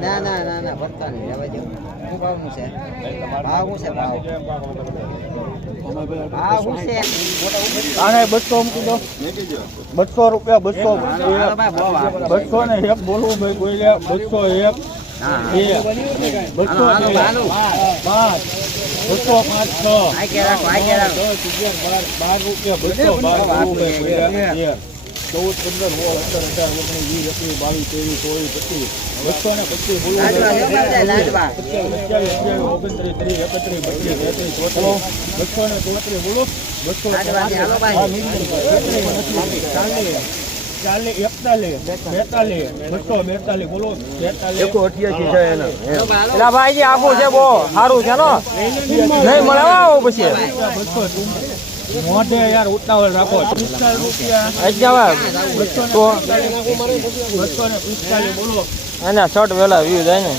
ના ના ના ના ભરતા નહીં રહેવા દો. શું ભાવનું છે? ભાવ શું છે? ભાવ શું છે? આને 200 મૂકી દો. 200 રૂપિયા 200 ને એક બોલવું ભાઈ કોઈ લે 201 ભાઈ આપું છે બહુ સારું છે ને નહીં મળે આવો પછી મોઢે યાર ઉતાવળ રાખો 45 રૂપિયા તો 245 બોલો એના શર્ટ વેલા વ્યૂ જાય ને